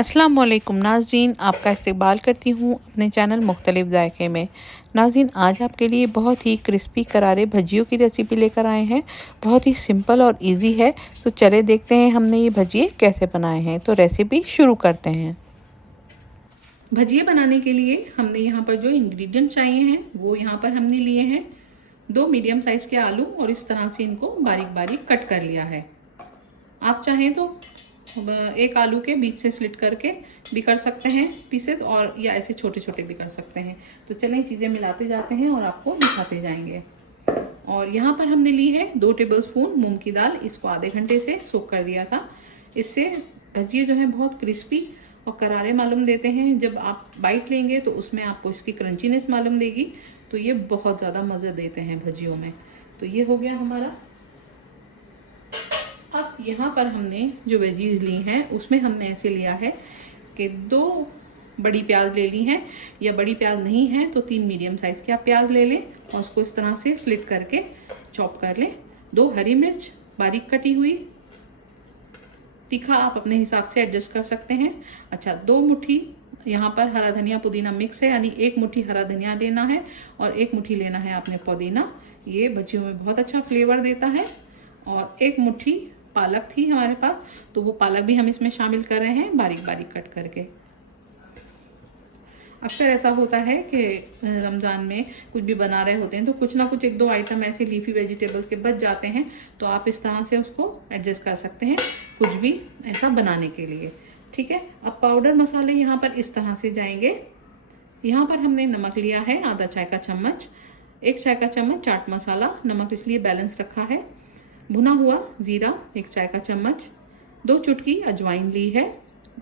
अस्सलाम वालेकुम नाज़रीन, आपका इस्तकबाल करती हूँ अपने चैनल मुख्तलिफ ज़ायक़े में। नाज़रीन, आज आपके लिए बहुत ही क्रिस्पी करारे भजियों की रेसिपी लेकर आए हैं। बहुत ही सिंपल और इजी है, तो चले देखते हैं हमने ये भजिए कैसे बनाए हैं। तो रेसिपी शुरू करते हैं। भजिए बनाने के लिए हमने यहाँ पर जो इंग्रेडिएंट चाहिए हैं वो यहाँ पर हमने लिए हैं 2 मीडियम साइज़ के आलू और इस तरह से इनको बारीक बारीक कट कर लिया है। आप चाहें तो एक आलू के बीच से स्लिट करके भी कर सकते हैं पीसेस, और या ऐसे छोटे छोटे भी कर सकते हैं। तो चलें चीज़ें मिलाते जाते हैं और आपको दिखाते जाएंगे। और यहाँ पर हमने ली है 2 टेबलस्पून मूंग की दाल। इसको आधे घंटे से सोक कर दिया था। इससे भजिए जो है बहुत क्रिस्पी और करारे मालूम देते हैं। जब आप बाइट लेंगे तो उसमें आपको इसकी क्रंचीनेस मालूम देगी। तो ये बहुत ज़्यादा मज़े देते हैं भजियों में। तो ये हो गया हमारा। अब यहाँ पर हमने जो वेजीज ली हैं उसमें हमने ऐसे लिया है कि 2 बड़ी प्याज ले ली हैं, या बड़ी प्याज नहीं है तो 3 मीडियम साइज़ के आप प्याज ले लें और उसको इस तरह से स्लिट करके चॉप कर लें। 2 हरी मिर्च बारीक कटी हुई, तीखा आप अपने हिसाब से एडजस्ट कर सकते हैं। अच्छा, 2 मुट्ठी यहाँ पर हरा धनिया पुदीना मिक्स है, यानी 1 मुट्ठी हरा धनिया लेना है और 1 मुट्ठी लेना है आपने पुदीना। ये भजियों में बहुत अच्छा फ्लेवर देता है। और 1 मुट्ठी पालक थी हमारे पास, तो वो पालक भी हम इसमें शामिल कर रहे हैं बारीक बारीक कट करके। अक्सर ऐसा होता है कि रमज़ान में कुछ भी बना रहे होते हैं तो कुछ ना कुछ 1-2 आइटम ऐसे लीफी वेजिटेबल्स के बच जाते हैं, तो आप इस तरह से उसको एडजस्ट कर सकते हैं कुछ भी ऐसा बनाने के लिए। ठीक है, अब पाउडर मसाले यहाँ पर इस तरह से जाएंगे। यहाँ पर हमने नमक लिया है आधा चाय का चम्मच, 1 चाय का चम्मच चाट मसाला, नमक इसलिए बैलेंस रखा है। भुना हुआ जीरा 1 चाय का चम्मच, 2 चुटकी अजवाइन ली है।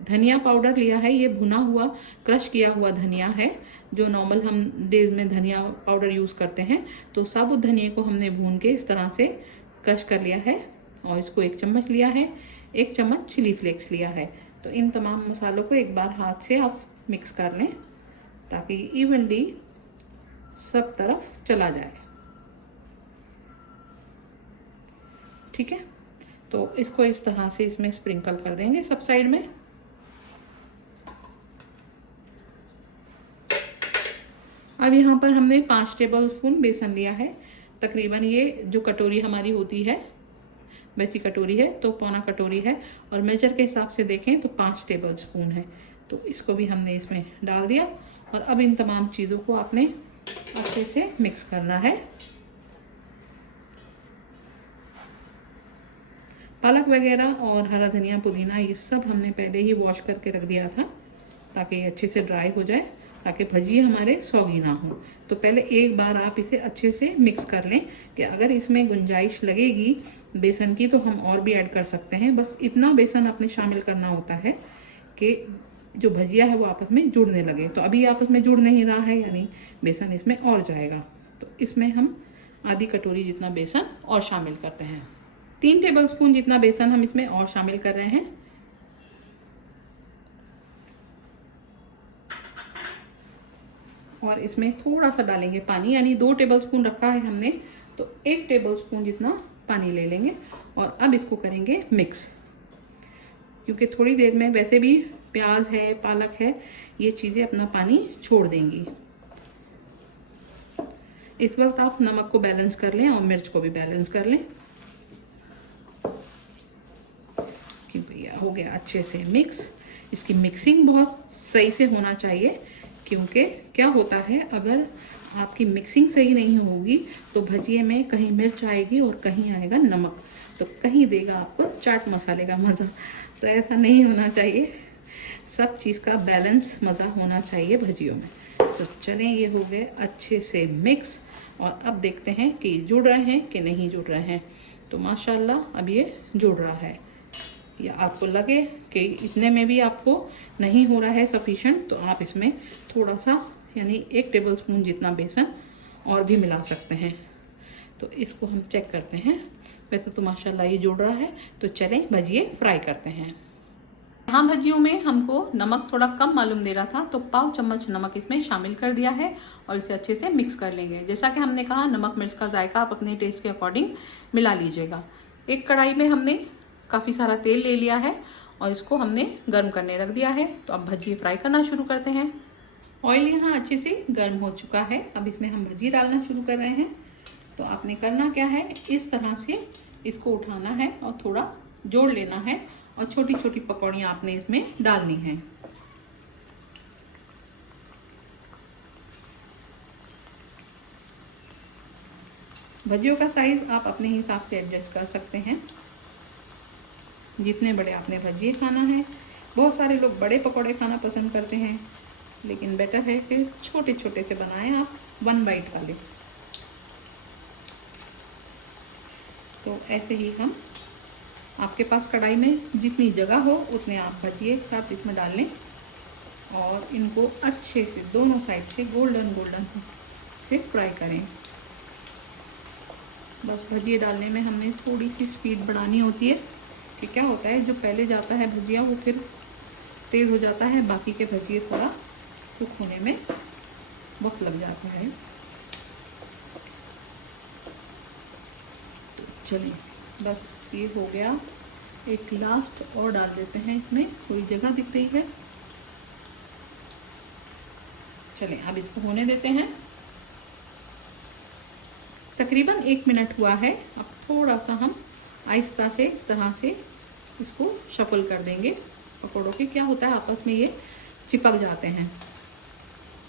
धनिया पाउडर लिया है, ये भुना हुआ क्रश किया हुआ धनिया है, जो नॉर्मल हम डेज में धनिया पाउडर यूज़ करते हैं। तो साबुत धनिया को हमने भून के इस तरह से क्रश कर लिया है और इसको 1 चम्मच लिया है। 1 चम्मच चिली फ्लेक्स लिया है। तो इन तमाम मसालों को एक बार हाथ से आप मिक्स कर लें ताकि इवनली सब तरफ चला जाए। ठीक है, तो इसको इस तरह से इसमें स्प्रिंकल कर देंगे सब साइड में। अब यहाँ पर हमने 5 टेबलस्पून बेसन लिया है। तकरीबन ये जो कटोरी हमारी होती है वैसी कटोरी है, तो पौना कटोरी है, और मेजर के हिसाब से देखें तो 5 टेबलस्पून है। तो इसको भी हमने इसमें डाल दिया और अब इन तमाम चीज़ों को आपने अच्छे से मिक्स करना है। पालक वगैरह और हरा धनिया पुदीना ये सब हमने पहले ही वॉश करके रख दिया था ताकि ये अच्छे से ड्राई हो जाए, ताकि भजिए हमारे सौगी ना हो। तो पहले एक बार आप इसे अच्छे से मिक्स कर लें कि अगर इसमें गुंजाइश लगेगी बेसन की तो हम और भी ऐड कर सकते हैं। बस इतना बेसन आपने शामिल करना होता है कि जो भजिया है वो आपस में जुड़ने लगे। तो अभी आपस में जुड़ नहीं रहा है, यानी बेसन इसमें और जाएगा। तो इसमें हम आधी कटोरी जितना बेसन और शामिल करते हैं। 3 टेबलस्पून जितना बेसन हम इसमें और शामिल कर रहे हैं। और इसमें थोड़ा सा डालेंगे पानी, यानी 2 टेबलस्पून रखा है हमने तो 1 टेबलस्पून जितना पानी ले लेंगे। और अब इसको करेंगे मिक्स, क्योंकि थोड़ी देर में वैसे भी प्याज है, पालक है, ये चीज़ें अपना पानी छोड़ देंगी। इस वक्त आप नमक को बैलेंस कर लें और मिर्च को भी बैलेंस कर लें। कि भैया हो गया अच्छे से मिक्स। इसकी मिक्सिंग बहुत सही से होना चाहिए, क्योंकि क्या होता है अगर आपकी मिक्सिंग सही नहीं होगी तो भजिए में कहीं मिर्च आएगी और कहीं आएगा नमक, तो कहीं देगा आपको चाट मसाले का मज़ा। तो ऐसा नहीं होना चाहिए, सब चीज़ का बैलेंस मज़ा होना चाहिए भजियों में। तो चलें, ये हो गए अच्छे से मिक्स और अब देखते हैं कि जुड़ रहे हैं कि नहीं जुड़ रहे हैं। तो माशाल्लाह अब ये जुड़ रहा है। या आपको लगे कि इतने में भी आपको नहीं हो रहा है सफिशेंट, तो आप इसमें थोड़ा सा यानी 1 टेबलस्पून जितना बेसन और भी मिला सकते हैं। तो इसको हम चेक करते हैं। वैसे तो माशाल्लाह ये जुड़ रहा है। तो चलें भजिए फ्राई करते हैं। यहाँ भजियों में हमको नमक थोड़ा कम मालूम दे रहा था, तो पाव चम्मच नमक इसमें शामिल कर दिया है और इसे अच्छे से मिक्स कर लेंगे। जैसा कि हमने कहा, नमक मिर्च का जायका आप अपने टेस्ट के अकॉर्डिंग मिला लीजिएगा। एक कढ़ाई में हमने काफ़ी सारा तेल ले लिया है और इसको हमने गर्म करने रख दिया है। तो अब भजिए फ्राई करना शुरू करते हैं। ऑयल यहाँ अच्छे से गर्म हो चुका है। अब इसमें हम भजिए डालना शुरू कर रहे हैं। तो आपने करना क्या है, इस तरह से इसको उठाना है और थोड़ा जोड़ लेना है और छोटी छोटी पकौड़ियाँ आपने इसमें डालनी है। भजियों का साइज आप अपने हिसाब से एडजस्ट कर सकते हैं, जितने बड़े आपने भजिए खाना है। बहुत सारे लोग बड़े पकौड़े खाना पसंद करते हैं, लेकिन बेटर है कि छोटे छोटे से बनाएं आप, 1 बाइट वाले। तो ऐसे ही हम, आपके पास कढ़ाई में जितनी जगह हो उतने आप भजिए एक साथ इसमें डाल लें और इनको अच्छे से दोनों साइड से गोल्डन गोल्डन से फ्राई करें। बस भजिए डालने में हमने थोड़ी सी स्पीड बढ़ानी होती है कि क्या होता है, जो पहले जाता है भजिया वो फिर तेज़ हो जाता है, बाकी के भजिए थोड़ा कुक होने में वक्त लग जाता है। तो चलिए, बस ये हो गया। एक लास्ट और डाल देते हैं, इसमें थोड़ी जगह दिख रही है। चलिए अब इसको होने देते हैं। तकरीबन 1 मिनट हुआ है। अब थोड़ा सा हम आहिस्ता से इस तरह से इसको शफल कर देंगे। पकौड़ों के क्या होता है, आपस में ये चिपक जाते हैं,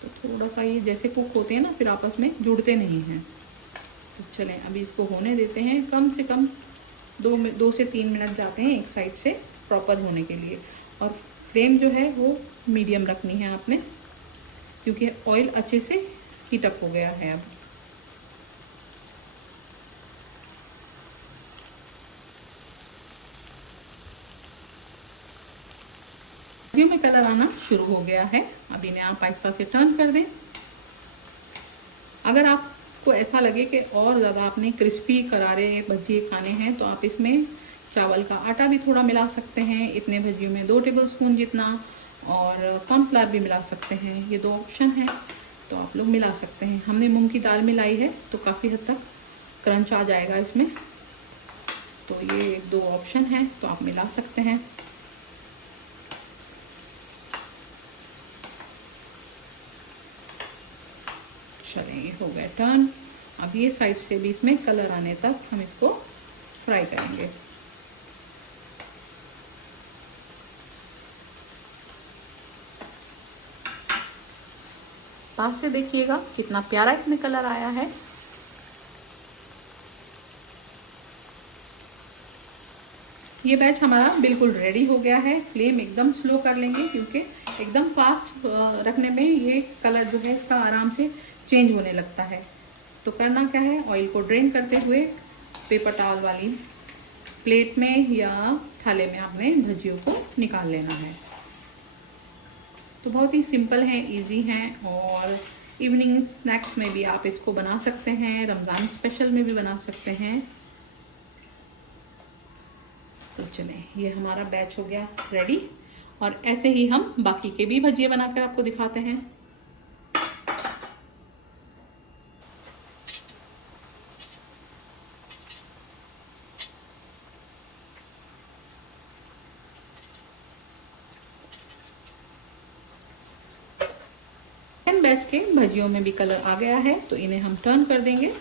तो थोड़ा सा ये जैसे कुक होते हैं ना, फिर आपस में जुड़ते नहीं हैं। तो चलें अभी इसको होने देते हैं। कम से कम 2 से 3 मिनट जाते हैं एक साइड से प्रॉपर होने के लिए। और फ्लेम जो है वो मीडियम रखनी है आपने, क्योंकि ऑयल अच्छे से हीट अप हो गया है। अब भजियों में कलर आना शुरू हो गया है। अब इन्हें आप आहिस्ता से टर्न कर दें। अगर आपको ऐसा लगे कि और ज़्यादा आपने क्रिस्पी करारे भजिए खाने हैं, तो आप इसमें चावल का आटा भी थोड़ा मिला सकते हैं। इतने भजियों में 2 टेबलस्पून जितना, और कॉर्नफ्लावर भी मिला सकते हैं। ये 2 ऑप्शन है, तो आप लोग मिला सकते हैं। हमने मूंग की दाल मिलाई है तो काफ़ी हद तक क्रंच आ जाएगा इसमें। तो ये 2 ऑप्शन है, तो आप मिला सकते हैं। चलिए ये हो गया टर्न। अब ये साइड से भी इसमें कलर आने तक हम इसको फ्राई करेंगे। पास से देखिएगा कितना प्यारा इसमें कलर आया है। ये बैच हमारा बिल्कुल रेडी हो गया है। फ्लेम एकदम स्लो कर लेंगे, क्योंकि एकदम फास्ट रखने में ये कलर जो है इसका आराम से चेंज होने लगता है। तो करना क्या है, ऑयल को ड्रेन करते हुए पेपर टॉवल वाली प्लेट में या थाले में आपने भजियों को निकाल लेना है। तो बहुत ही सिंपल है, इजी है, और इवनिंग स्नैक्स में भी आप इसको बना सकते हैं, रमज़ान स्पेशल में भी बना सकते हैं। तो चलें, ये हमारा बैच हो गया रेडी, और ऐसे ही हम बाकी के भी भजिए बनाकर आपको दिखाते हैं। बैच के भजियों में भी कलर आ गया है, तो इन्हें हम टर्न कर देंगे।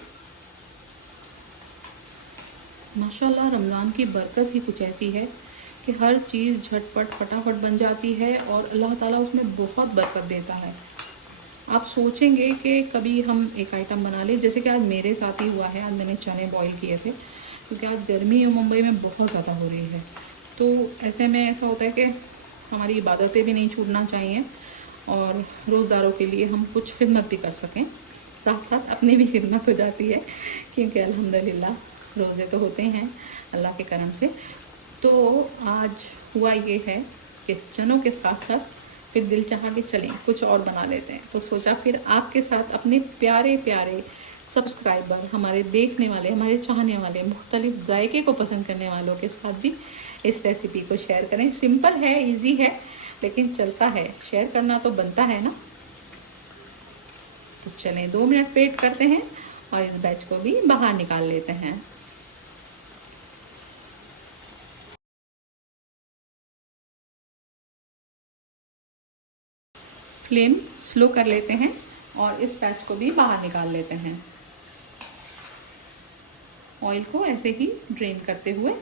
माशाल्लाह, रमज़ान की बरकत ही कुछ ऐसी है कि हर चीज़ झटपट फटाफट बन जाती है, और अल्लाह ताला उसमें बहुत बरकत देता है। आप सोचेंगे कि कभी हम एक आइटम बना लें, जैसे कि आज मेरे साथ ही हुआ है। आज मैंने चने बॉईल किए थे, क्योंकि आज गर्मी मुंबई में बहुत ज़्यादा हो रही है। तो ऐसे में ऐसा होता है कि हमारी इबादतें भी नहीं छूटना चाहिए, और रोज़दारों के लिए हम कुछ खिदमत भी कर सकें, साथ साथ अपनी भी खिदमत हो जाती है, क्योंकि अल्हम्दुलिल्लाह रोज़े तो होते हैं अल्लाह के करम से। तो आज हुआ ये है कि चनों के साथ साथ फिर दिल चाहा कि चलें कुछ और बना लेते हैं। तो सोचा फिर आपके साथ, अपने प्यारे प्यारे सब्सक्राइबर, हमारे देखने वाले, हमारे चाहने वाले, मुख्तलिफ जायके को पसंद करने वालों के साथ भी इस रेसिपी को शेयर करें। सिंपल है, इजी है, लेकिन चलता है, शेयर करना तो बनता है ना। तो चलें 2 मिनट वेट करते हैं और इस बैच को भी बाहर निकाल लेते हैं। फ्लेम स्लो कर लेते हैं और इस बैच को भी बाहर निकाल लेते हैं। ऑयल को ऐसे ही ड्रेन करते हुए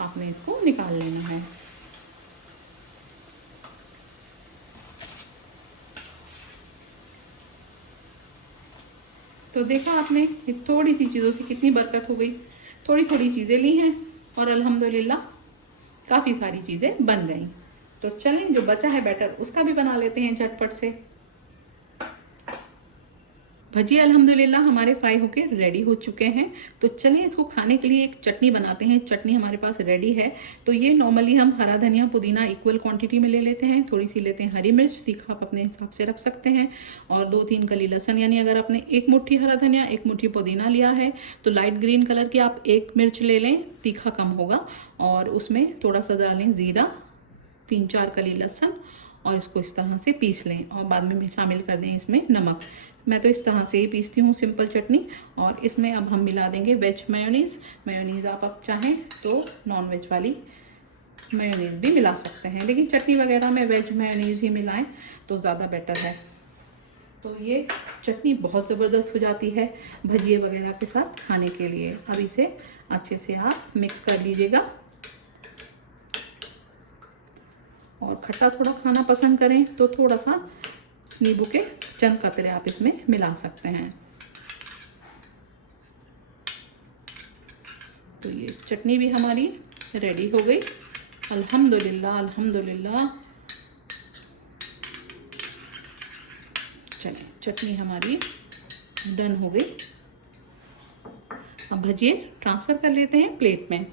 आपने इसको निकाल लेना है। तो देखा आपने थोड़ी सी चीज़ों से कितनी बरकत हो गई। थोड़ी थोड़ी चीज़ें ली हैं और अल्हम्दुलिल्लाह काफ़ी सारी चीज़ें बन गई। तो चलें, जो बचा है बैटर उसका भी बना लेते हैं झटपट से। भजिए अल्हम्दुलिल्लाह हमारे फ्राई होके रेडी हो चुके हैं। तो चलिए इसको खाने के लिए एक चटनी बनाते हैं। चटनी हमारे पास रेडी है। तो ये नॉर्मली हम हरा धनिया पुदीना इक्वल क्वांटिटी में ले लेते हैं। थोड़ी सी लेते हैं हरी मिर्च, तीखा आप अपने हिसाब से रख सकते हैं, और 2-3 कली लहसुन। यानी अगर आपने एक मुट्ठी हरा धनिया, एक मुट्ठी पुदीना लिया है तो लाइट ग्रीन कलर की आप एक मिर्च ले लें, तीखा कम होगा। और उसमें थोड़ा सा डालें ज़ीरा, 3-4 कली लहसुन, और इसको इस तरह से पीस लें। और बाद में शामिल कर दें इसमें नमक। मैं तो इस तरह से ही पीसती हूँ सिंपल चटनी। और इसमें अब हम मिला देंगे वेज मेयोनीज़। मेयोनीज़ आप चाहें तो नॉन वेज वाली मेयोनीज़ भी मिला सकते हैं, लेकिन चटनी वगैरह में वेज मेयोनीज़ ही मिलाएं तो ज़्यादा बेटर है। तो ये चटनी बहुत ज़बरदस्त हो जाती है भजिए वगैरह के साथ खाने के लिए। अब इसे अच्छे से आप मिक्स कर लीजिएगा। और खट्टा थोड़ा खाना पसंद करें तो थोड़ा सा नींबू के चंद कतरे आप इसमें मिला सकते हैं। तो ये चटनी भी हमारी रेडी हो गई अल्हम्दुलिल्लाह अल्हम्दुलिल्लाह। चलिए चटनी हमारी डन हो गई। अब भजिए ट्रांसफ़र कर लेते हैं प्लेट में।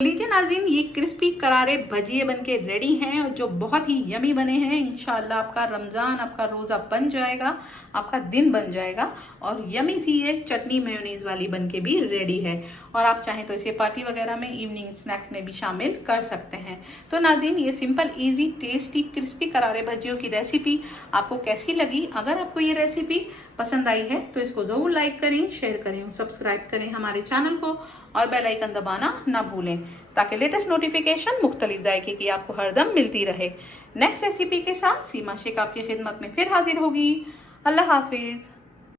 लीजिए नाज़रीन, ये क्रिस्पी करारे भजिए बनके रेडी हैं, और जो बहुत ही यमी बने हैं। इंशाल्लाह आपका रमज़ान, आपका रोज़ा बन जाएगा, आपका दिन बन जाएगा। और यमी सी ये चटनी मेयोनीज़ वाली बनके भी रेडी है। और आप चाहें तो इसे पार्टी वगैरह में, इवनिंग स्नैक्स में भी शामिल कर सकते हैं। तो नाज़रीन, ये सिंपल ईजी टेस्टी क्रिस्पी करारे भजियों की रेसिपी आपको कैसी लगी? अगर आपको ये रेसिपी पसंद आई है तो इसको ज़रूर लाइक करें, शेयर करें और सब्सक्राइब करें हमारे चैनल को, और बेल आइकन दबाना ना भूलें, ताकि लेटेस्ट नोटिफिकेशन मुख्तलिफ जायके की आपको हरदम मिलती रहे। नेक्स्ट रेसिपी के साथ सीमा शेख आपकी खिदमत में फिर हाजिर होगी। अल्लाह हाफिज़।